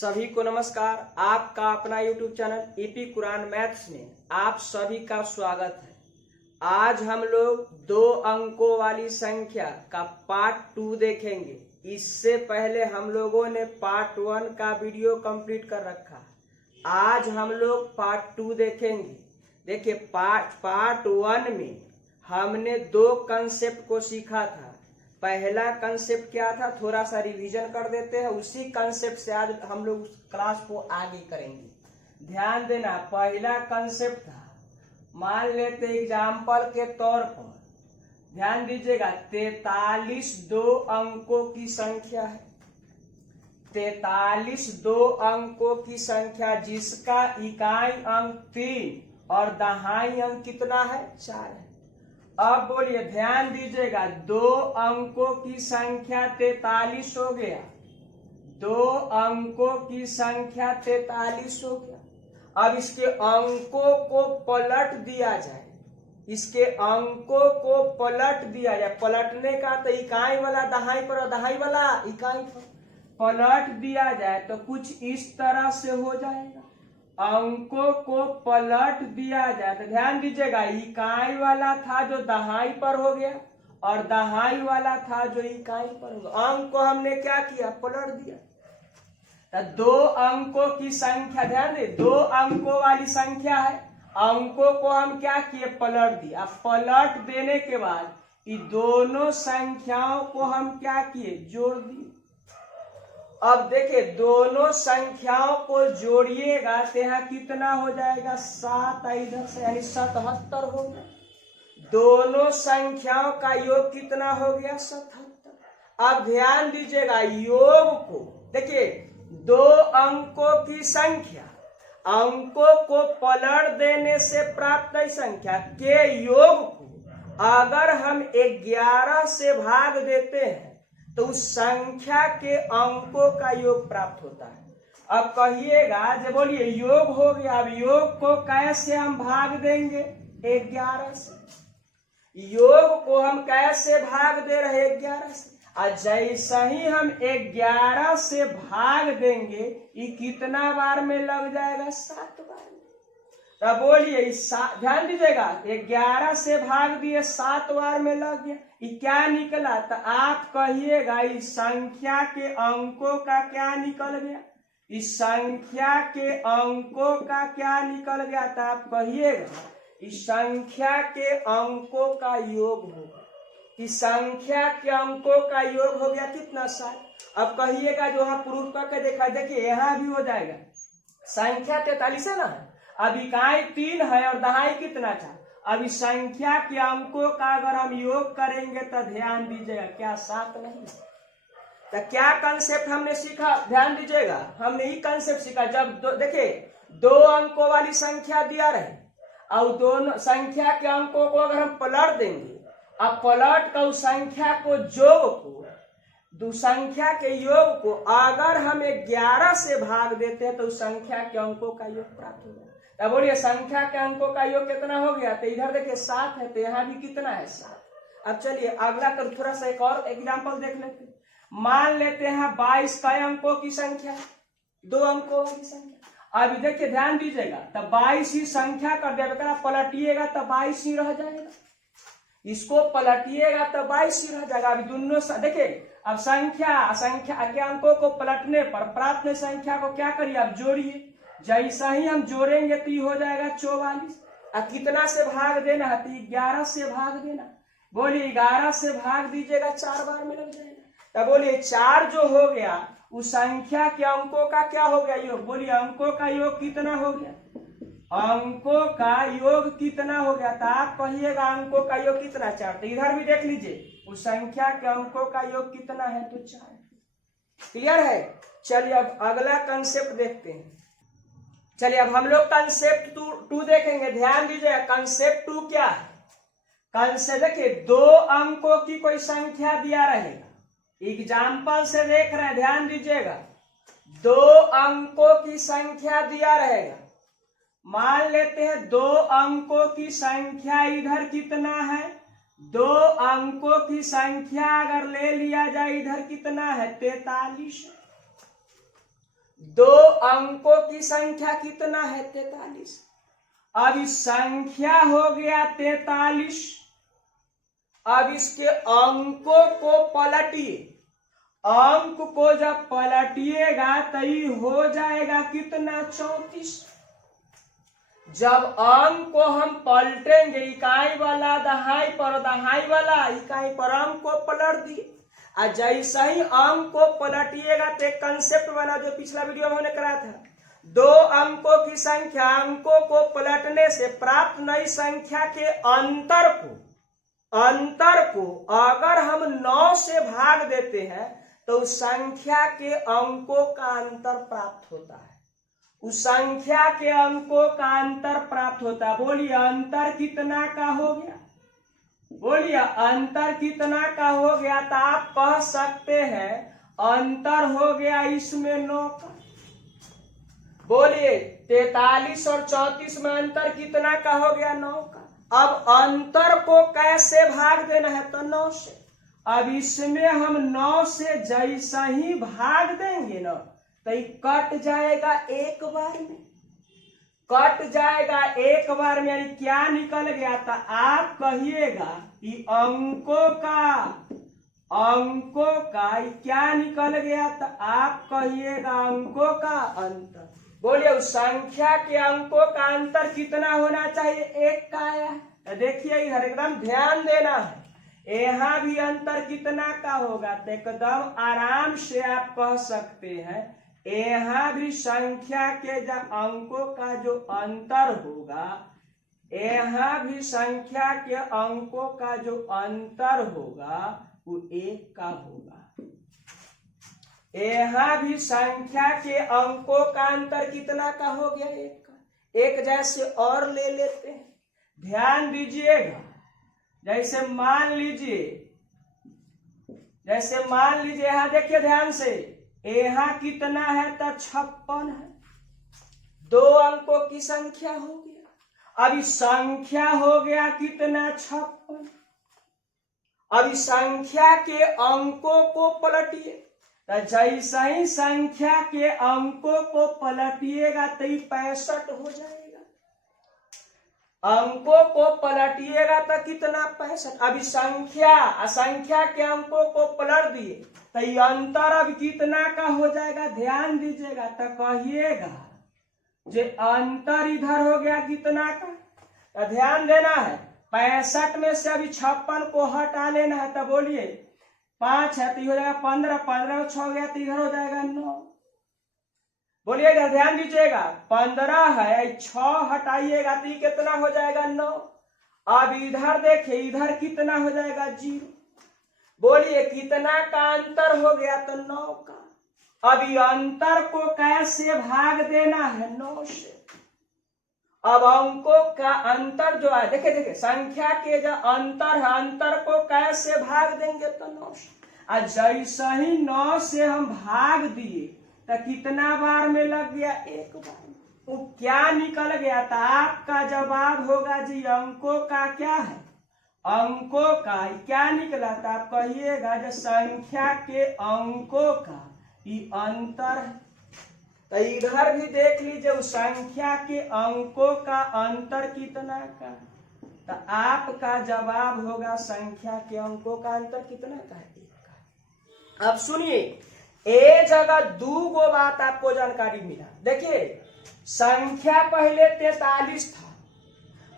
सभी को नमस्कार। आपका अपना YouTube channel EP Quran maths में आप सभी का स्वागत है। आज हम लोग 2 अंकों वाली संख्या का पार्ट 2 देखेंगे। इससे पहले हम लोगों ने पार्ट 1 का वीडियो कंप्लीट कर रखा। आज हम लोग पार्ट 2 देखेंगे। देखिए पार्ट 1 में हमने 2 कंसेप्ट को सीखा था। पहला कंसेप्ट क्या था, थोड़ा सा रिवीजन कर देते हैं। उसी कंसेप्ट से आज हम लोग उस क्लास को आगे करेंगे। ध्यान देना, पहला कंसेप्ट था, मान लेते एग्जाम्पल के तौर पर, ध्यान दीजिएगा, 43 2 अंकों की संख्या है। 43 2 अंकों की संख्या जिसका इकाई अंक 3 और दहाई अंक कितना है, 4 है। अब बोलिए, ध्यान दीजिएगा, 2 अंकों की संख्या 43 हो गया। 2 अंकों की संख्या 43 हो गया। अब इसके अंकों को पलट दिया जाए। इसके अंकों को पलट दिया जाए। पलटने का तो इकाई वाला दहाई पर और दहाई वाला इकाई पर पलट दिया जाए तो कुछ इस तरह से हो जाएगा। अंकों को पलट दिया जाए तो ध्यान दीजिएगा, इकाई वाला था जो दहाई पर हो गया और दहाई वाला था जो इकाई पर हो गया। अंक को हमने क्या किया, पलट दिया। तो 2 अंकों की संख्या, ध्यान दे, 2 अंकों वाली संख्या है। अंकों को हम क्या किए, पलट दिया। पलट देने के बाद ये दोनों संख्याओं को हम क्या किए, जोड़ दिए। अब देखिए, दोनों संख्याओं को जोड़िएगा तो यहाँ कितना हो जाएगा, 7 इधर से, यानी 77 हो गया। दोनों संख्याओं का योग कितना हो गया, 77। अब ध्यान दीजिएगा, योग को देखिए, 2 अंकों की संख्या, अंकों को पलट देने से प्राप्त संख्या के योग को अगर हम 11 से भाग देते हैं तो उस संख्या के अंकों का योग प्राप्त होता है। अब कहिएगा, जब बोलिए योग हो गया, अब योग को कैसे हम भाग देंगे, 11 से। योग को हम कैसे भाग दे रहे, 11 से। और जैसा ही हम 11 से भाग देंगे, ये कितना बार में लग जाएगा, 7 बार में। तब बोलिए, ध्यान दीजिएगा, 11 से भाग दिए, 7 बार में लग गया। ये क्या निकला, तो आप कहिएगा इस संख्या के अंकों का क्या निकल गया, इस संख्या के अंकों का क्या निकल गया, तो आप कहिएगा इस संख्या के अंकों का योग होगा। इस संख्या के अंकों का योग हो गया कितना, 7। अब कहिएगा, जो यहाँ प्रूफ करके देखा, देखिए यहाँ भी हो जाएगा। संख्या 43 है ना, अब इकाई 3 है और दहाई कितना था। अब इस संख्या के अंकों का अगर हम योग करेंगे तो ध्यान दीजिएगा, क्या 7 नहीं। तो क्या कंसेप्ट हमने सीखा, ध्यान दीजिएगा, हमने ही कंसेप्ट सीखा। जब देखिए 2 अंकों वाली संख्या दिया रहे और दोनों संख्या के अंकों को अगर हम पलट देंगे, अब पलट कर उस संख्या को योग को, दो संख्या के योग को अगर हम 11 से भाग देते हैं तो उस संख्या के अंकों का योग प्राप्त हो जाए। अब बोलिए, संख्या के अंकों का योग कितना हो गया, तो इधर देखिए 7 है, तो यहाँ भी कितना है, 7। अब चलिए अगला कर, थोड़ा सा एक और एग्जाम्पल देख लेते हैं। मान लेते हैं 22 कई अंकों की संख्या, 2 अंकों की संख्या। अभी देखिए, ध्यान दीजिएगा, तो 22 ही संख्या कर दिया, पलटिएगा तो 22 ही रह जाएगा। इसको पलटिएगा तो 22 ही रह जाएगा। अभी दोनों देखिए, अब संख्या के अंकों को पलटने पर प्राप्त संख्या को क्या करिए, अब जोड़िए। जैसा ही हम जोड़ेंगे तो ये हो जाएगा 44। अब कितना से भाग देना है, तो 11 से भाग देना। बोलिए 11 से भाग दीजिएगा, 4 बार में लग जाएगा। तब बोलिए 4 जो हो गया, उस संख्या के अंकों का क्या हो गया, योग। बोलिए अंकों का योग कितना हो गया, अंकों का योग कितना हो गया, तो आप कहिएगा अंकों का योग कितना, 4। तो इधर भी देख लीजिए, उस संख्या के अंकों का योग कितना है, तो 4। क्लियर है। चलिए अब अगला कंसेप्ट देखते हैं। चलिए अब हम लोग कंसेप्ट 2 देखेंगे। ध्यान दीजिएगा, कंसेप्ट 2 क्या है। कंसेप्ट देखिए, 2 अंकों की कोई संख्या दिया रहेगा। एग्जाम्पल से देख रहे हैं, ध्यान दीजिएगा, 2 अंकों की संख्या दिया रहेगा। मान लेते हैं 2 अंकों की संख्या इधर कितना है, 2 अंकों की संख्या अगर ले लिया जाए, इधर कितना है, 43। 2 अंकों की संख्या कितना है 43। अब इस संख्या हो गया 43। अब इसके अंकों को पलटिए, अंक को जब पलटिएगा तो ये हो जाएगा कितना 34। जब अंक को हम पलटेंगे इकाई वाला दहाई पर, दहाई वाला इकाई पर, अंक को पलट दिए। और जैसे ही अंक को पलटिएगा तो एक कंसेप्ट बना जो पिछला वीडियो में हमने कराया था, 2 अंकों की संख्या अंकों को पलटने से प्राप्त नई संख्या के अंतर को अगर हम 9 से भाग देते हैं तो उस संख्या के अंकों का अंतर प्राप्त होता है। उस संख्या के अंकों का अंतर प्राप्त होता है। बोलिए अंतर कितना का हो गया? बोलिए अंतर कितना का हो गया? तो आप कह सकते हैं अंतर हो गया इसमें 9 का। बोलिए 43 और 34 में अंतर कितना का हो गया? 9 का। अब अंतर को कैसे भाग देना है? तो 9 से। अब इसमें हम 9 से जैसा ही भाग देंगे ना तो ये कट जाएगा एक बार में, कट जाएगा एक बार में। यानी क्या निकल गया था? आप कहिएगा कि अंकों का क्या निकल गया था? आप कहिएगा अंकों का अंतर। बोलिए उस संख्या के अंकों का अंतर कितना होना चाहिए? 1 का आया। देखिए इधर एकदम ध्यान देना है, यहाँ भी अंतर कितना का होगा? तो एकदम आराम से आप कह सकते हैं यहाँ भी संख्या के जो अंकों का जो अंतर होगा, यहाँ भी संख्या के अंकों का जो अंतर होगा वो 1 का होगा। यहाँ भी संख्या के अंकों का अंतर कितना का हो गया? 1 का। एक जैसे और ले लेते हैं, ध्यान दीजिएगा। जैसे मान लीजिए यहाँ देखिए ध्यान से, यहाँ कितना है? तो 56 है। 2 अंकों की संख्या हो गया। अब इस संख्या हो गया कितना? 56। अब इस संख्या के अंकों को पलटिए, तो जैसे ही संख्या के अंकों को पलटिएगा तो 65 हो जाएगा। अंकों को पलटिएगा तो कितना? 65। अभी संख्या के अंकों को पलट दिए तो ये अंतर अब कितना का हो जाएगा? ध्यान दीजिएगा तो कहिएगा जो अंतर इधर हो गया कितना का? तो ध्यान देना है, 65 में से अभी 56 को हटा लेना है। तो बोलिए 5 है तो हो जाएगा 15, 15 में 6 गया तो इधर हो जाएगा 9। बोलिएगा ध्यान दीजिएगा, 15 है, 6 हटाइएगा तो कितना हो जाएगा? 9। अब इधर देखिए, इधर कितना हो जाएगा? 0। बोलिए कितना का अंतर हो गया? तो 9 का। अब अंतर को कैसे भाग देना है? 9 से। अब अंकों का अंतर जो है, देखिए संख्या के जो अंतर है, अंतर को कैसे भाग देंगे? तो 9 से। और जैसे ही 9 से हम भाग दिए तो कितना बार में लग गया? 1 बार में। वो क्या निकल गया था? आपका जवाब होगा जी अंकों का क्या है? अंकों का क्या निकला था? आप कहिएगा जो संख्या के अंकों का ये अंतर है। तो इधर भी देख लीजिए उस संख्या के अंकों का अंतर कितना का? तो आपका जवाब होगा संख्या के अंकों का अंतर कितना का है? 1 का। अब सुनिए, ए जगह 2 बात आपको जानकारी मिला। देखिए संख्या पहले 43 था,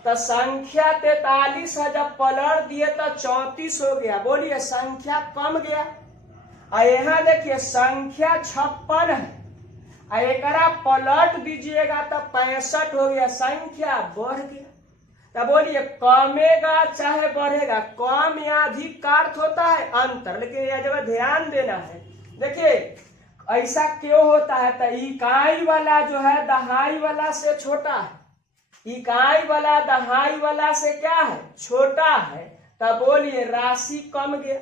तो संख्या 43 है, जब पलट दिए तो 34 हो गया। बोलिए संख्या कम गया। और यहाँ देखिए संख्या 56 है, एकरा पलट दीजिएगा तो 65 हो गया, संख्या बढ़ गया। तो बोलिए कमेगा चाहे बढ़ेगा, कम या अधिक का अर्थ होता है अंतर। लेकिन यह जगह ध्यान देना है, देखिए ऐसा क्यों होता है? तो इकाई वाला जो है दहाई वाला से छोटा है, इकाई वाला दहाई वाला से क्या है? छोटा है। तब बोलिए राशि कम गया।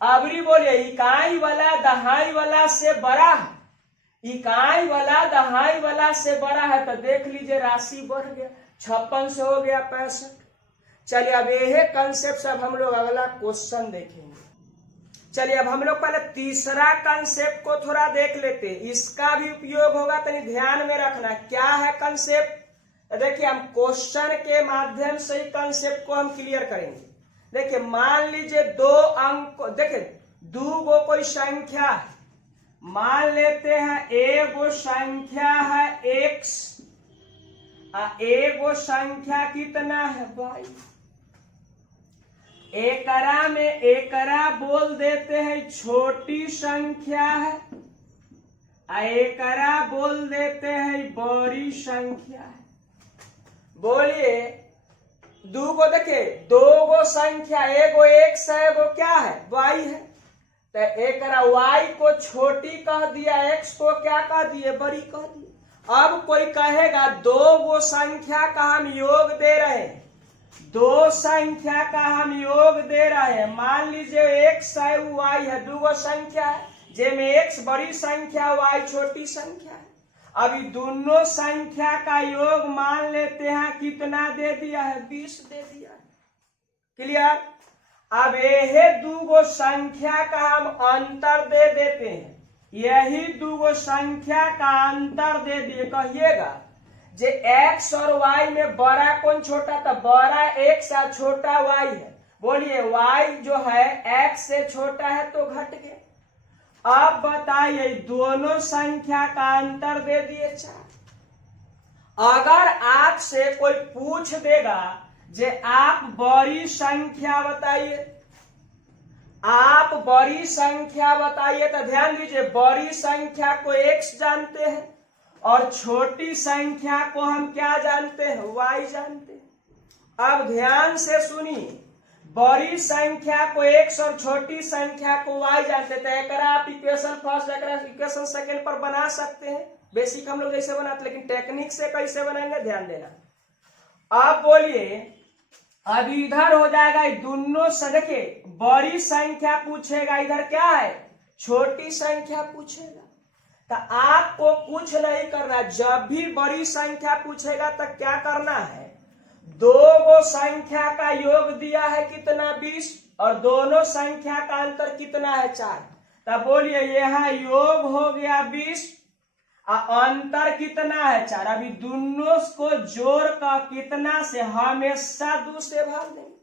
अबरी बोलिए इकाई वाला दहाई वाला से बड़ा है, इकाई वाला दहाई वाला से बड़ा है, तो देख लीजिए राशि बढ़ गया, 56 से हो गया 65। चलिए अब यह कंसेप्ट सब हम लोग अगला क्वेश्चन देखेंगे। चलिए अब हम लोग पहले तीसरा कंसेप्ट को थोड़ा देख लेते हैं, इसका भी उपयोग होगा, तनी ध्यान में रखना। क्या है कंसेप्ट? देखिए हम क्वेश्चन के माध्यम से ही कंसेप्ट को हम क्लियर करेंगे। देखिए मान लीजिए दो अंक, देखिए दो गो कोई संख्या है, मान लेते हैं एगो संख्या है x, एगो संख्या कितना है y। एकरा में एकरा बोल देते हैं छोटी संख्या है, एकरा बोल देते हैं बड़ी संख्या है। बोलिए दो गो, देखे दो गो संख्या, एगो x है, एगो क्या है y है, तो एकरा y को छोटी कह दिया, x को क्या कह दिए, बड़ी कह दिया। अब कोई कहेगा दो गो संख्या का हम योग दे रहे हैं, दो संख्या का हम योग दे रहे हैं, मान लीजिए x है y है, दो गो संख्या है जिसमें x बड़ी संख्या y छोटी संख्या है। अभी दोनों संख्या का योग मान लेते हैं कितना दे दिया है, 20 दे दिया है। क्लियर? अब यही दो गो संख्या का हम अंतर दे देते हैं, यही दो गो संख्या का अंतर दे दिए। कहिएगा जे x और y में बड़ा कौन छोटा था, बड़ा x है, छोटा y है। बोलिए y जो है x से छोटा है तो घट गया। अब बताइए दोनों संख्या का अंतर दे दिए 4। अगर आपसे कोई पूछ देगा जे आप बड़ी संख्या बताइए, आप बड़ी संख्या बताइए, तो ध्यान दीजिए बड़ी संख्या को x जानते हैं और छोटी संख्या को हम क्या जानते हैं, y जानते हैं। अब ध्यान से सुनिए, बड़ी संख्या को x और छोटी संख्या को y जानते हैं, तो एकरा आप इक्वेशन फर्स्ट, एकरा इक्वेशन सेकंड पर बना सकते हैं, बेसिक हम लोग जैसे बनाते, लेकिन टेक्निक से कैसे बनाएंगे ध्यान देना। अब बोलिए अब इधर हो जाएगा दोनों देखिए बड़ी संख्या पूछेगा, इधर क्या है छोटी संख्या पूछेगा, तो आपको कुछ नहीं करना। जब भी बड़ी संख्या पूछेगा तो क्या करना है, दो गो संख्या का योग दिया है कितना 20, और दोनों संख्या का अंतर कितना है 4। तब बोलिए यहाँ योग हो गया 20 और अंतर कितना है 4। अभी दोनों को जोड़ का कितना से, हमेशा 2 से भाग देंगे।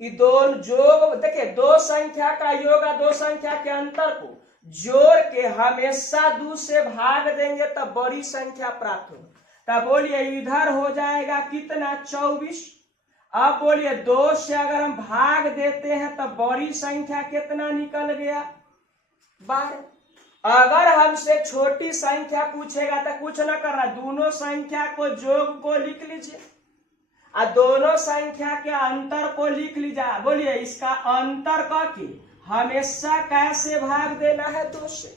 ये दोनों जोड़, देखिए दो संख्या का योग और दो संख्या के अंतर को जोड़ के हमेशा 2 से भाग देंगे तब बड़ी संख्या प्राप्त होगी। तब बोलिए इधर हो जाएगा कितना 24। अब बोलिए 2 से अगर हम भाग देते हैं तब बड़ी संख्या कितना निकल गया 12। अगर हमसे छोटी संख्या पूछेगा तो कुछ ना करना, दोनों संख्या को जोड़ को लिख लीजिए और दोनों संख्या के अंतर को लिख लीजिए। बोलिए इसका अंतर करके हमेशा कैसे भाग देना है 2 से।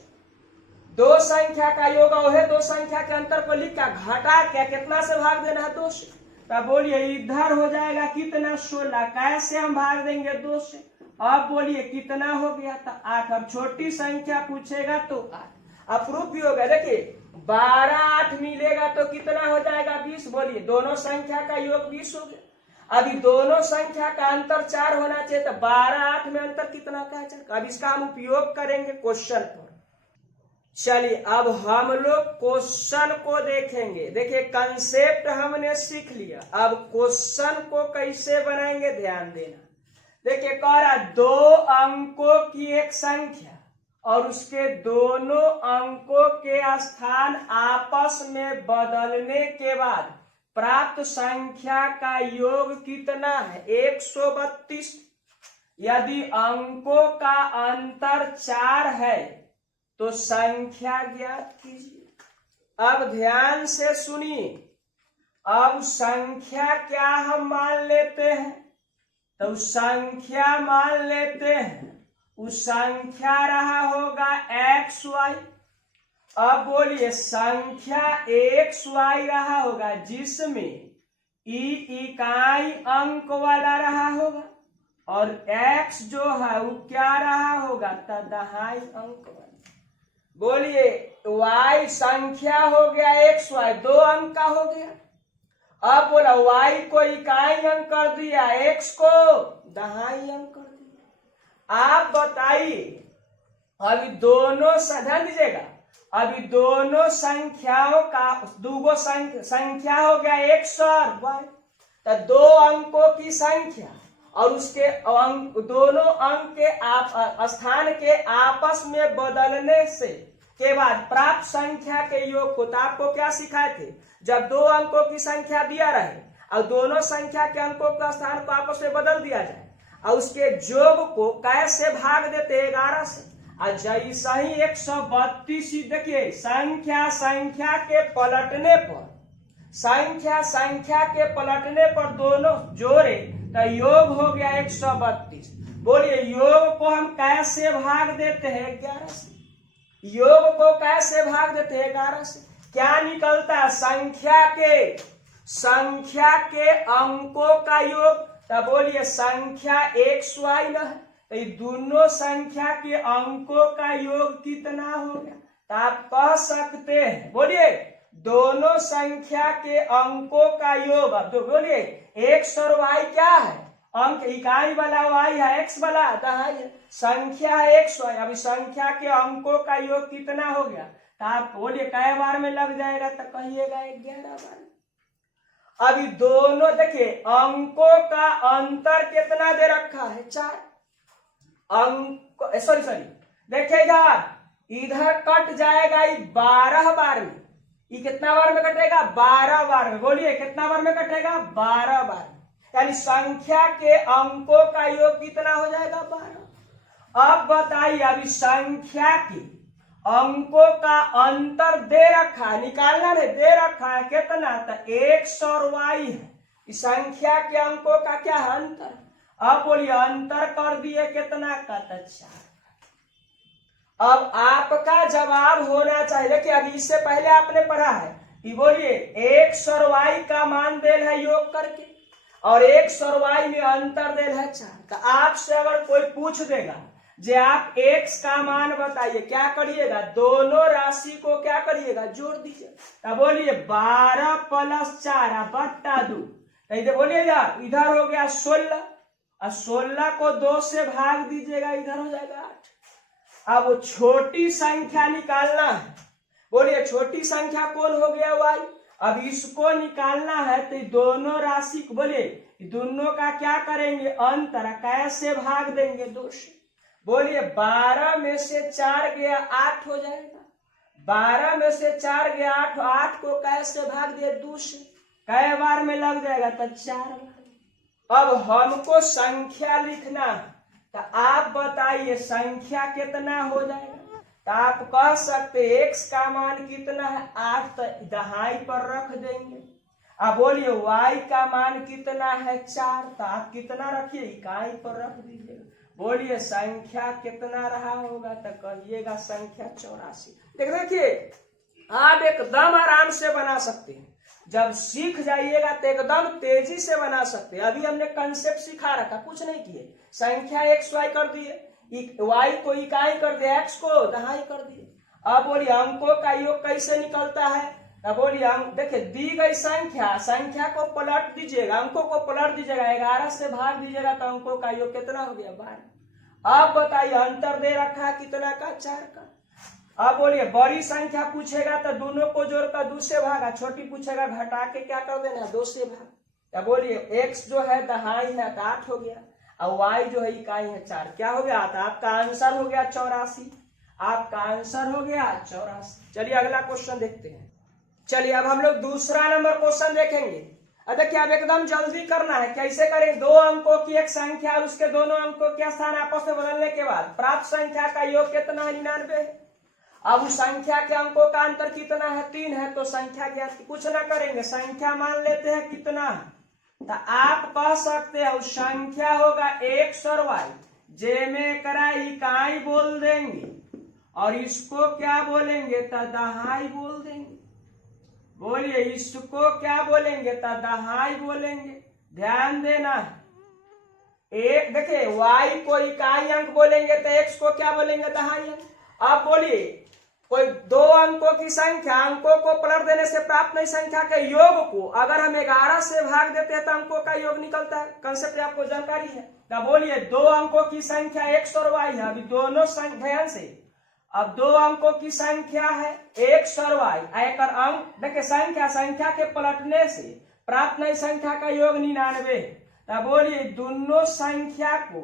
दो संख्या का योग है, दो संख्या के अंतर को लिख कर घटा क्या कितना से भाग देना है 2 से। तब बोलिए इधर हो जाएगा कितना 16, कैसे हम भाग देंगे 2 से। अब बोलिए कितना हो गया था 8। अब छोटी संख्या पूछेगा तो 8। अप्रूफ भी हो गया। देखिए 12 8 मिलेगा तो कितना हो जाएगा 20। बोलिए दोनों संख्या का योग 20 हो गया। अभी दोनों संख्या का अंतर 4 होना चाहिए, तो 12 8 में अंतर कितना का 4। अब इसका हम उपयोग करेंगे क्वेश्चन पर। चलिए अब हम लोग क्वेश्चन को देखेंगे। देखिए कंसेप्ट हमने सीख लिया, अब क्वेश्चन को कैसे बनाएंगे ध्यान देना। देखिए कह रहा 2 अंकों की एक संख्या और उसके दोनों अंकों के स्थान आपस में बदलने के बाद प्राप्त संख्या का योग कितना है 132। यदि अंकों का अंतर 4 है तो संख्या ज्ञात कीजिए। अब ध्यान से सुनिए, अब संख्या क्या हम मान लेते हैं, तो संख्या मान लेते हैं उस संख्या रहा होगा xy। अब बोलिए संख्या xy रहा होगा जिसमें इकाई अंक वाला रहा होगा और x जो है वो क्या रहा होगा दहाई अंक वाला। बोलिए y संख्या हो गया xy 2 अंक का हो गया। अब बोला y को इकाई अंक कर दिया, x को दहाई अंक कर दिया। आप बताइए अभी दोनों ध्यान दीजिएगा, अभी दोनों संख्याओं का दूगो संख्या हो गया 100 और y, तो दो अंकों की संख्या और उसके अंक, दोनों अंक के स्थान के आपस में बदलने से के बाद प्राप्त संख्या के योग को, तो आपको क्या सिखाए थे, जब दो अंकों की संख्या दिया रहे और दोनों संख्या के अंकों का स्थान को आपस में बदल दिया जाए और उसके योग को कैसे भाग देते 11 से, और जैसा ही 132, देखिए संख्या के पलटने पर, संख्या के पलटने पर दोनों जोड़े तो योग हो गया 132। बोलिए योग को हम कैसे भाग देते हैं 11 से, योग को कैसे भाग देते हैं 11 से, क्या निकलता है, संख्या के अंकों का योग, तब बोलिए संख्या 100 न है, तो ये दोनों संख्या के अंकों का योग कितना हो गया, तो आप कह सकते हैं, बोलिए दोनों संख्या के अंकों का योग, अब तो बोलिए 100 और y क्या है, अंक इकाई वाला y है, x वाला दहाई है, संख्या 100 है, अभी संख्या के अंकों का योग कितना हो गया, तो आप बोलिए कै बार में लग जाएगा, तो कहिएगा 11 बार। अभी दोनों देखिए अंकों का अंतर कितना दे रखा है 4 अंक, सॉरी देखिएगा इधर कट जाएगा 12 बार में, ये कितना बार में कटेगा 12 बार में, बोलिए कितना बार में कटेगा 12 बार में, यानी संख्या के अंकों का योग कितना हो जाएगा 12। अब बताइए अभी संख्या के अंकों का अंतर दे रखा है, निकालना नहीं, दे रखा है कितना, तो 100 और y है, इस संख्या के अंकों का क्या है अंतर, अब बोलिए अंतर कर दिए कितना का, तो 4। अब आपका जवाब होना चाहिए, देखिए अभी इससे पहले आपने पढ़ा है कि बोलिए 100 और y का मान देल है योग करके और 100 और y में अंतर देल है 4, तो आपसे अगर कोई पूछ देगा जे आप x का मान बताइए, क्या करिएगा, दोनों राशि को क्या करिएगा जोड़ दीजिए, तो बोलिए 12 + 4 बट्टा 2, तो इधर बोलिएगा इधर हो गया 16 और 16 को 2 से भाग दीजिएगा, इधर हो जाएगा 8। अब छोटी संख्या निकालना है, बोलिए छोटी संख्या कौन हो गया y, अब इसको निकालना है तो दोनों राशि को, बोलिए दोनों का क्या करेंगे अंतर, कैसे भाग देंगे 2 से, बोलिए 12 में से 4 गया 8 हो जाएगा, 12 में से 4 गया 8, 8 को कैसे भाग दिए 2 से, कै बार में लग जाएगा, तो 4 बार। अब हमको संख्या लिखना है, तो आप बताइए संख्या कितना हो जाएगा, तो आप कह सकते x का मान कितना है 8, तो दहाई पर रख देंगे। अब बोलिए y का मान कितना है 4, तो आप कितना रखिए इकाई पर रख दीजिए, बोलिए संख्या कितना रहा होगा, तो कहिएगा संख्या 84। देखिए आप एकदम आराम से बना सकते हैं, जब सीख जाइएगा तो एकदम तेजी से बना सकते हैं। अभी हमने कंसेप्ट सिखा रखा, कुछ नहीं किए, संख्या xy कर दिए, y को इकाई कर दिए, x को दहाई कर दिए। अब बोलिए अंकों का योग कैसे निकलता है, अब बोलिए अंक, देखिए दी गई संख्या को पलट दीजिएगा, अंकों को पलट दीजिएगा, 11 से भाग दीजिएगा तो अंकों का योग कितना हो गया 12। अब बताइए अंतर दे रखा है कितना का 4 का। अब बोलिए बड़ी संख्या पूछेगा तो दोनों को जोड़कर 2 से भागा, छोटी पूछेगा घटा के क्या कर देना 2 से भाग। अब बोलिए x जो है दहाई है तो 8 हो गया और y जो है इकाई है 4, क्या हो गया, तो आपका आंसर हो गया 84, आपका आंसर हो गया 84। चलिए अगला क्वेश्चन देखते हैं। चलिए अब हम लोग दूसरा नंबर क्वेश्चन देखेंगे। अब देखिए अब एकदम जल्दी करना है, कैसे करें, 2 अंकों की एक संख्या और उसके दोनों अंकों के स्थान आपस में बदलने के बाद प्राप्त संख्या का योग कितना है 99 है। अब उस संख्या के अंकों का अंतर कितना है 3 है, तो संख्या ज्ञात, कुछ ना करेंगे संख्या मान लेते हैं कितना है, तो आप कह सकते हैं उस संख्या होगा 100 और y, जे में करा इकाई बोल देंगे और इसको क्या बोलेंगे तो दहाई बोल देंगे। बोलिए इसको क्या बोलेंगे तो दहाई बोलेंगे, ध्यान देना है। एक देखिए y को इकाई अंक बोलेंगे तो x को क्या बोलेंगे दहाई अंक। अब बोलिए कोई 2 अंकों की संख्या, अंकों को पलट देने से प्राप्त नई संख्या के योग को अगर हम 11 से भाग देते हैं तो अंकों का योग निकलता है, कंसेप्ट आपको जानकारी है। तो बोलिए 2 अंकों की संख्या 100 और y है, अभी दोनों ध्यान से अब 2 अंकों की संख्या है x और y, एक अंक देखिए संख्या के पलटने से प्राप्त नई संख्या का योग 99 है। तब बोलिए दोनों संख्या को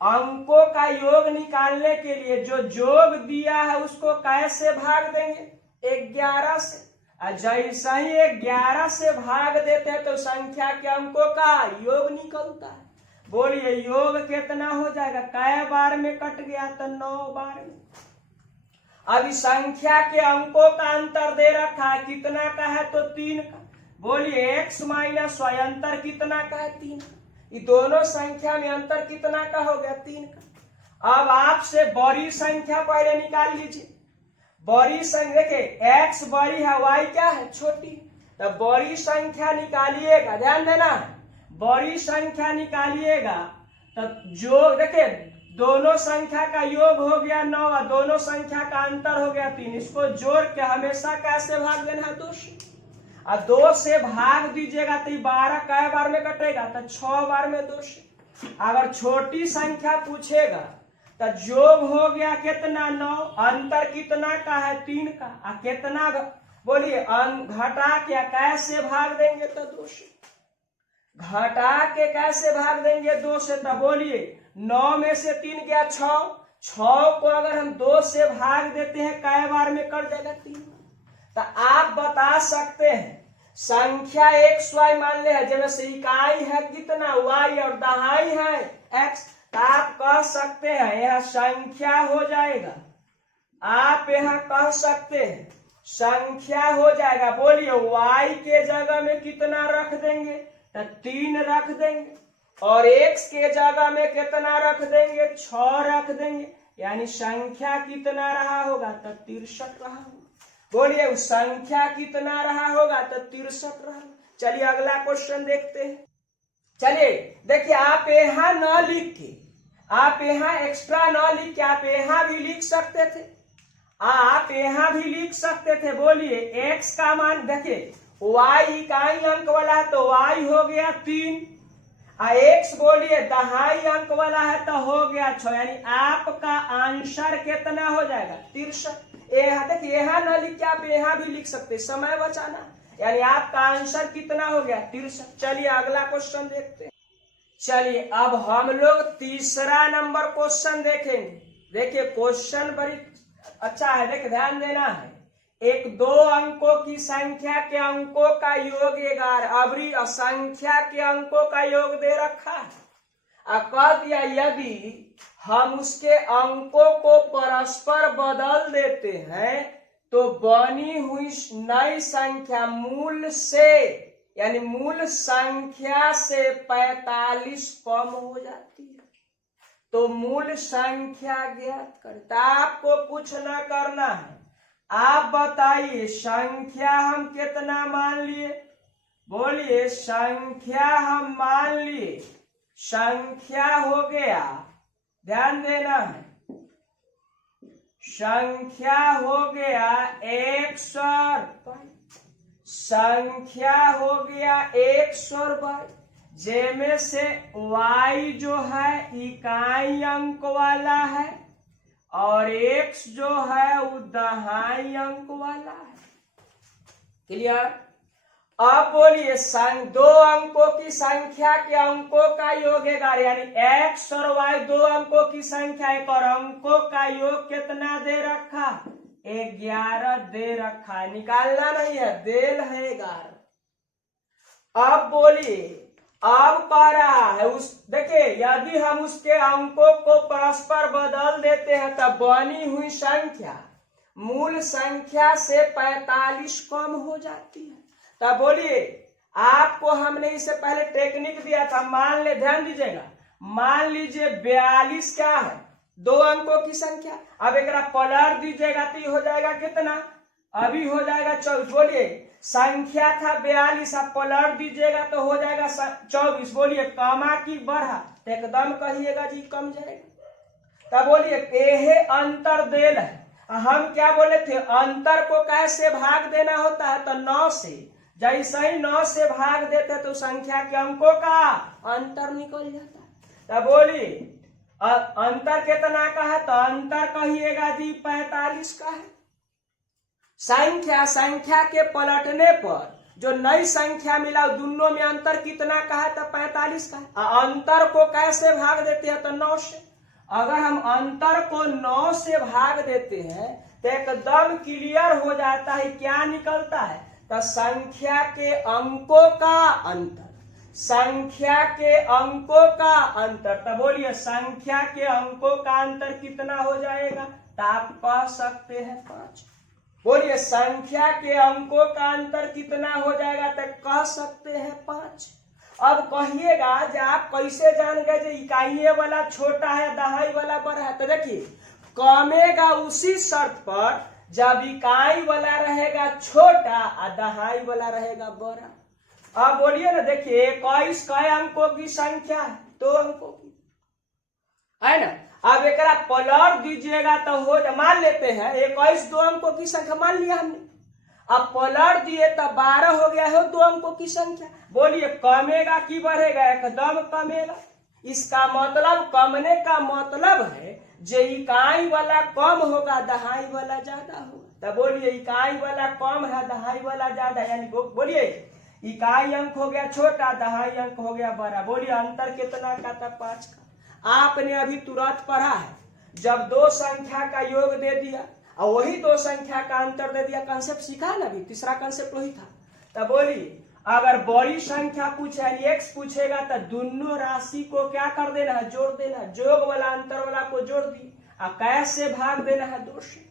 अंकों का योग निकालने के लिए जो योग दिया है उसको कैसे भाग देंगे? 11 से। जैसा ही 11 से भाग देते हैं तो संख्या के अंकों का योग निकलता है। बोलिए योग कितना हो जाएगा? कै बार में कट गया? तो 9 बार में। अभी संख्या के अंकों का अंतर दे रखा है, कितना का है? तो 3 का। बोलिए x माइनस y अंतर कितना का है? 3 का। ये दोनों संख्या में अंतर कितना का हो गया? 3 का। अब आपसे बड़ी संख्या पहले निकाल लीजिए। बड़ी संख्या देखिए x बड़ी है, y क्या है? छोटी। तो बड़ी संख्या निकालिएगा, ध्यान देना है, बड़ी संख्या निकालिएगा तब जो देखिए दोनों संख्या का योग हो गया 9 और दोनों संख्या का अंतर हो गया 3। इसको जोड़ के हमेशा कैसे भाग देना है? 2 से। अब 2 से भाग दीजिएगा तो 12 कै बार में कटेगा? तो 6 बार में 2 से। अगर छोटी संख्या पूछेगा तो जोग हो गया कितना? 9। अंतर कितना का है? 3 का। कितना बोलिए घटा के कैसे भाग देंगे? तो 2 से। घटा के कैसे भाग देंगे? 2 से। तो बोलिए 9 में से 3 गया 6 को अगर हम 2 से भाग देते हैं कै बार में कट जाएगा? 3 बार। तो आप बता सकते हैं संख्या x y मान ले है, जैसे इकाई है कितना? y और दहाई है x। तो आप कह सकते हैं यह संख्या हो जाएगा। आप यहाँ कह सकते हैं संख्या हो जाएगा। बोलिए y के जगह में कितना रख देंगे? तो 3 रख देंगे और x के जगह में कितना रख देंगे? 6 रख देंगे। यानी संख्या कितना रहा होगा? तो 63 रहा होगा। बोलिए उस संख्या कितना रहा होगा? तो 63 रहा। चलिए अगला क्वेश्चन देखते हैं। चलिए देखिए आप यहाँ न लिख के, आप यहाँ एक्स्ट्रा न लिख के आप यहाँ भी लिख सकते थे, आप यहाँ भी लिख सकते थे। बोलिए x का मान देखिए y इकाई अंक वाला है तो y हो गया 3, x बोलिए दहाई अंक वाला है तो हो गया 6। यानी आपका आंसर कितना हो जाएगा? 63। देखिए यहाँ न लिख के आप यहाँ भी लिख सकते, समय बचाना। यानी आपका आंसर कितना हो गया? 63। चलिए अगला क्वेश्चन देखते हैं। चलिए अब हम लोग तीसरा नंबर क्वेश्चन देखेंगे। देखिए क्वेश्चन बड़ी अच्छा है, देखिए ध्यान देना है। एक 2 अंकों की संख्या के अंकों का योग 11, अबरी संख्या के अंकों का योग दे रखा है। कह दिया यदि हम उसके अंकों को परस्पर बदल देते हैं तो बनी हुई नई संख्या मूल से यानी मूल संख्या से 45 कम हो जाती है। तो मूल संख्या ज्ञात करता, आपको कुछ न करना है। आप बताइए संख्या हम कितना मान लिए? बोलिए संख्या हम मान लिए, संख्या हो गया, ध्यान देना है, संख्या हो गया 100, संख्या हो गया 100 जेमे से y जो है इकाई अंक वाला है और x जो है वो दहाई अंक वाला है। क्लियर? अब बोलिए 2 अंकों की संख्या के अंकों का योग 11, यानी x और y 2 अंकों की संख्या है और अंकों का योग कितना दे रखा? 11 दे रखा है। निकालना नहीं है, देल है 11। अब बोलिए अब कह रहा है देखिए यदि हम उसके अंकों को परस्पर बदल देते हैं तब बनी हुई संख्या मूल संख्या से 45 कम हो जाती है। तब बोलिए आपको हमने इससे पहले टेक्निक दिया था, मान ले, ध्यान दीजिएगा, मान लीजिए 42 क्या है? 2 अंकों की संख्या। अब एक पलट दीजिएगा तो हो जाएगा कितना? अभी हो जाएगा 24। बोलिए संख्या था 42, आप पलट दीजिएगा तो हो जाएगा 24। बोलिए कमा की बढ़ा? एकदम कहिएगा जी कम जाएगा। तब बोलिए ये अंतर देल है। हम क्या बोले थे? अंतर को कैसे भाग देना होता है? तो 9 से। जैसे ही 9 से भाग देते तो संख्या के अंकों का अंतर निकल जाता है। तब बोलिए अंतर कितना का है? तो अंतर कहिएगा जी 45 का है। संख्या के पलटने पर जो नई संख्या मिला दोनों में अंतर कितना का है? तो 45 का है। अंतर को कैसे भाग देते हैं? तो 9 से। अगर हम अंतर को 9 से भाग देते हैं तो एकदम क्लियर हो जाता है, क्या निकलता है? तो संख्या के अंकों का अंतर, संख्या के अंकों का अंतर। तो बोलिए संख्या के अंकों का अंतर कितना हो जाएगा? तो आप कह सकते हैं 5। बोलिए संख्या के अंकों का अंतर कितना हो जाएगा? तो कह सकते हैं 5। अब कहिएगा कि आप कैसे जान गए कि इकाई वाला छोटा है दहाई वाला बड़ा है? तो देखिए कमेगा उसी शर्त पर जब इकाई वाला रहेगा छोटा और दहाई वाला रहेगा बड़ा। अब बोलिए ना, देखिए 21 कई अंकों की संख्या है? 2 अंकों की है ना। अब एक पलट दीजिएगा तो हो, मान लेते हैं 21 2 अंकों की संख्या मान लिया हमने। अब पलट दिए तो 12 हो गया है 2 अंकों की संख्या। बोलिए कमेगा कि बढ़ेगा? एकदम कमेगा। इसका मतलब कमने का मतलब है जो इकाई वाला कम होगा दहाई वाला ज्यादा होगा। तो बोलिए इकाई वाला कम है दहाई वाला ज्यादा, यानी बोलिए इकाई अंक हो गया छोटा दहाई अंक हो गया बड़ा। बोलिए अंतर कितना का? था 5 का। आपने अभी तुरंत पढ़ा है, जब 2 संख्या का योग दे दिया और वही 2 संख्या का अंतर दे दिया, कंसेप्ट सीखा ना अभी, तीसरा कंसेप्ट वही था। तो बोलिए अगर बड़ी संख्या पूछे x पूछेगा तो दोनों राशि को क्या कर देना है? जोड़ देना है। जोग वाला अंतर वाला को जोड़ दिए और कैसे भाग देना है? 2 से।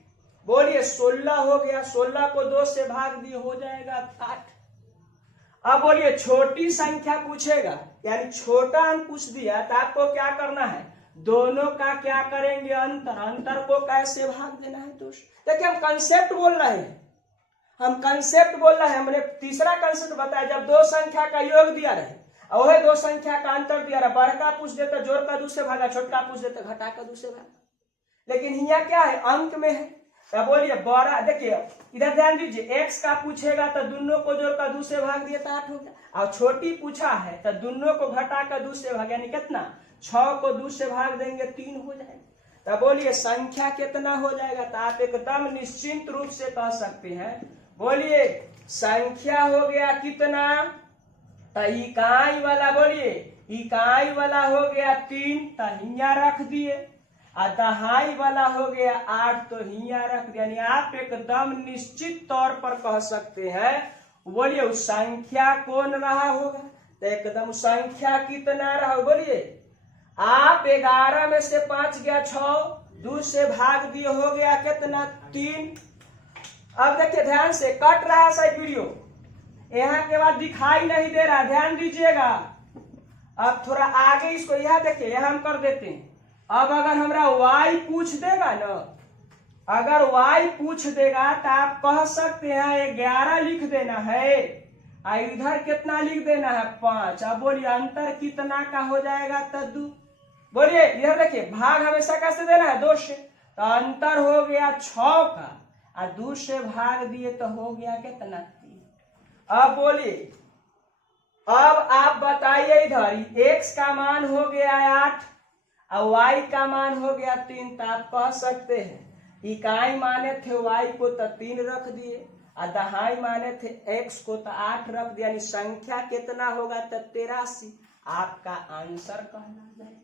बोलिए 16 हो गया, 16 को 2 से भाग दिए हो जाएगा 8। अब बोलिए छोटी संख्या पूछेगा, यानी छोटा अंक पूछ दिया तो आपको क्या करना है? दोनों का क्या करेंगे? अंतर। अंतर को कैसे भाग देना है? 2 से। देखिए हम कंसेप्ट बोल रहे हैं, हम कंसेप्ट बोल रहे हैं। हमने तीसरा कंसेप्ट बताया, जब 2 संख्या का योग दिया रहे और वही 2 संख्या का अंतर दिया रहा, बड़का पूछ देता जोड़ का 2 से भागा, छोटका पूछ देता घटा का 2 से भागा। लेकिन यहाँ क्या है? अंक में है। तो बोलिए बड़ा, देखिए इधर ध्यान दीजिए, x का पूछेगा तो दोनों को जोड़ का 2 से भाग दिया तो 8 हो गया। और छोटी पूछा है तो दोनों को घटा का 2 से भाग, यानी कितना? 6 को 2 से भाग देंगे 3 हो जाएगा। तो बोलिए संख्या कितना हो जाएगा? तो आप एकदम निश्चिंत रूप से कह सकते हैं, बोलिए संख्या हो गया कितना? तो इकाई वाला, बोलिए इकाई वाला हो गया 3 तो हिया रख दिए, और दहाई वाला हो गया 8 तो हिया रख दिया। यानी आप एकदम निश्चित तौर पर कह सकते हैं, बोलिए उस संख्या कौन रहा होगा? तो एकदम संख्या कितना रहा? बोलिए आप 11 में से 5 गया 6, 2 से भाग दिए हो गया कितना? 3। अब देखिए ध्यान से, कट रहा है शायद वीडियो, यहाँ के बाद दिखाई नहीं दे रहा, ध्यान दीजिएगा। अब थोड़ा आगे इसको यहाँ देखिए, यहाँ हम कर देते हैं। अब अगर हमरा y पूछ देगा ना, अगर y पूछ देगा तो आप कह सकते हैं 11 लिख देना है और इधर कितना लिख देना है? 5। अब बोलिए अंतर कितना का हो जाएगा? तो 2। बोलिए इधर देखिए, भाग हमेशा कैसे देना है? 2 से। तो अंतर हो गया 6 का और 2 से भाग दिए तो हो गया कितना? 3। अब बोलिए, अब आप बताइए इधर x का मान हो गया 8 और y का मान हो गया 3। तो आप कह सकते हैं इकाई माने थे y को तो 3 रख दिए और दहाई माने थे x को तो 8 रख दिया, यानी संख्या कितना होगा? तो 83। आपका आंसर कहना जाए।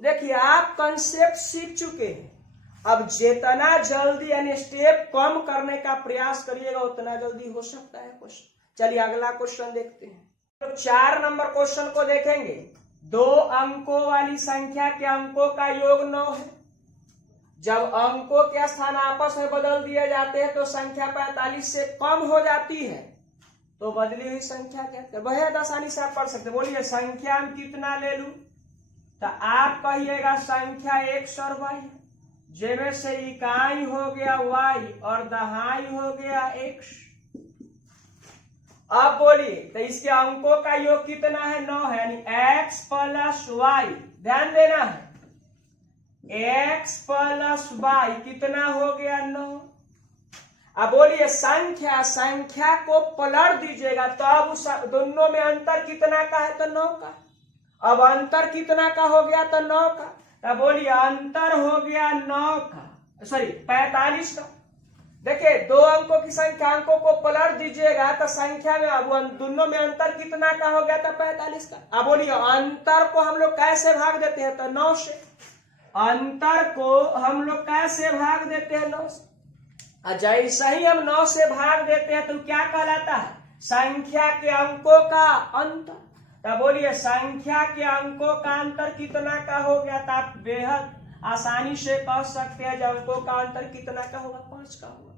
देखिए आप कंसेप्ट सीख चुके हैं, अब जितना जल्दी यानी स्टेप कम करने का प्रयास करिएगा उतना जल्दी हो सकता है क्वेश्चन। चलिए अगला क्वेश्चन देखते हैं। तो 4 नंबर क्वेश्चन को देखेंगे। 2 अंकों वाली संख्या के अंकों का योग 9 है। जब अंकों के स्थान आपस में बदल दिए जाते हैं तो संख्या 45 से कम हो जाती है, तो बदली हुई संख्या कहते हैं। वह आसानी से आप पढ़ सकते। बोलिए संख्या हम कितना ले लूं? तो आप कहिएगा संख्या x और y, जिसमें से इकाई हो गया y और दहाई हो गया x। अब बोलिए तो इसके अंकों का योग कितना है? 9 है, यानी x प्लस y। ध्यान देना है, x प्लस y कितना हो गया? 9। अब बोलिए संख्या को पलट दीजिएगा तो अब उस दोनों में अंतर कितना का है? तो 9 का। अब अंतर कितना का हो गया? तो 9 का। तो बोलिए अंतर हो गया 9 का, सॉरी 45 का। देखिए 2 अंकों की संख्या, अंकों को पलट दीजिएगा तो संख्या में अब दोनों में अंतर कितना का हो गया था? 45 का। अब बोलिए अंतर को हम लोग कैसे भाग देते हैं? तो 9 से। अंतर को हम लोग कैसे भाग देते हैं? 9 से। जैसे ही हम 9 से भाग देते हैं तो क्या कहलाता है? संख्या के अंकों का अंतर। तब बोलिए संख्या के अंकों का अंतर कितना का हो गया था? आप बेहद आसानी से कह सकते हैं जो अंकों का अंतर कितना का होगा? 5 का होगा।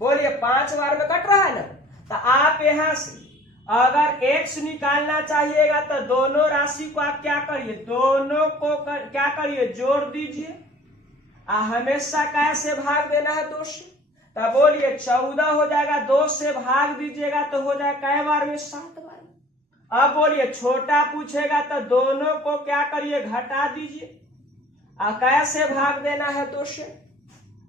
बोलिए 5 बार में कट रहा है ना, तो आप यहां से अगर x निकालना चाहिएगा तो दोनों राशि को आप क्या करिए? दोनों को क्या करिए? जोड़ दीजिए। हमेशा कैसे भाग देना है? 2 से। तब बोलिए 14 हो जाएगा, 2 से भाग दीजिएगा तो हो जाएगा कै बार में? 7 बार में। अब बोलिए छोटा पूछेगा तो दोनों को क्या करिए? घटा दीजिए। कैसे भाग देना है? 2 से।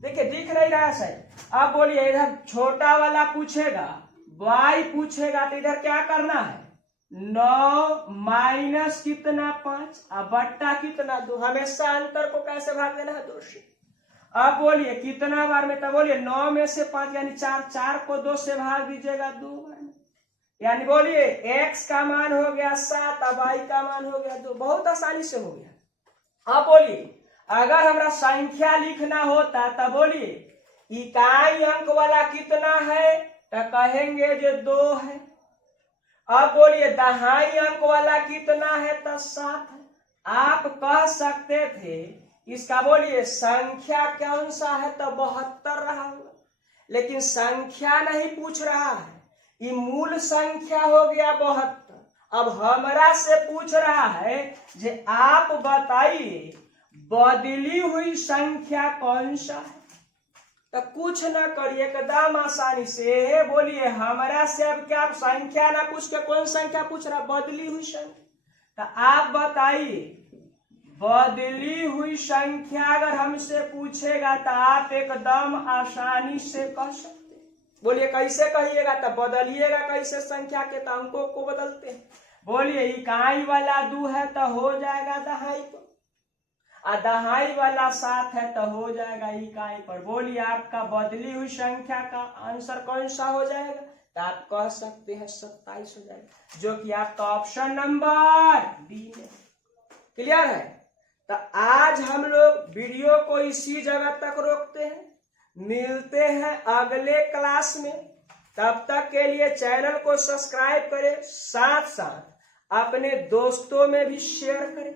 देखिए दिख नहीं रहा है। अब बोलिए इधर छोटा वाला पूछेगा, y पूछेगा तो इधर क्या करना है? 9 माइनस कितना? 5 अब बट्टा कितना? 2। हमेशा अंतर को कैसे भाग देना है? 2 से। अब बोलिए कितना बार में? तो बोलिए 9 में से 5 यानी 4, 4 को 2 से भाग दीजिएगा 2 बार में, यानी बोलिए x का मान हो गया 7, अब y का मान हो गया 2। बहुत आसानी से हो गया। अब बोलिए अगर हमरा संख्या लिखना होता तो बोलिए इकाई अंक वाला कितना है? तो कहेंगे जो 2 है। अब बोलिए दहाई अंक वाला कितना है? तो 7 है। आप कह सकते थे इसका बोलिए संख्या कौन सा है? तो 72 रहा होगा, लेकिन संख्या नहीं पूछ रहा है, ये मूल संख्या हो गया 72। अब हमरा से पूछ रहा है जे आप बताइए बदली हुई संख्या कौन सा है? तो कुछ ना करिए, एकदम आसानी से बोलिए हमरा से अब क्या संख्या ना पूछ के कौन संख्या पूछ रहा? बदली हुई संख्या। तो आप बताइए बदली हुई संख्या अगर हमसे पूछेगा तो आप एकदम आसानी से कह सकते हैं। बोलिए कैसे कहिएगा? तो बदलिएगा कैसे संख्या के? तो अंकों को बदलते हैं। बोलिए इकाई वाला 2 है तो हो जाएगा दहाई पर, और दहाई वाला 7 है तो हो जाएगा इकाई पर। बोलिए आपका बदली हुई संख्या का आंसर कौन सा हो जाएगा? तो आप कह सकते हैं 27 हो जाएगा, जो कि आपका ऑप्शन नंबर बी है। क्लियर है? तो आज हम लोग वीडियो को इसी जगह तक रोकते हैं, मिलते हैं अगले क्लास में। तब तक के लिए चैनल को सब्सक्राइब करें, साथ साथ अपने दोस्तों में भी शेयर करें।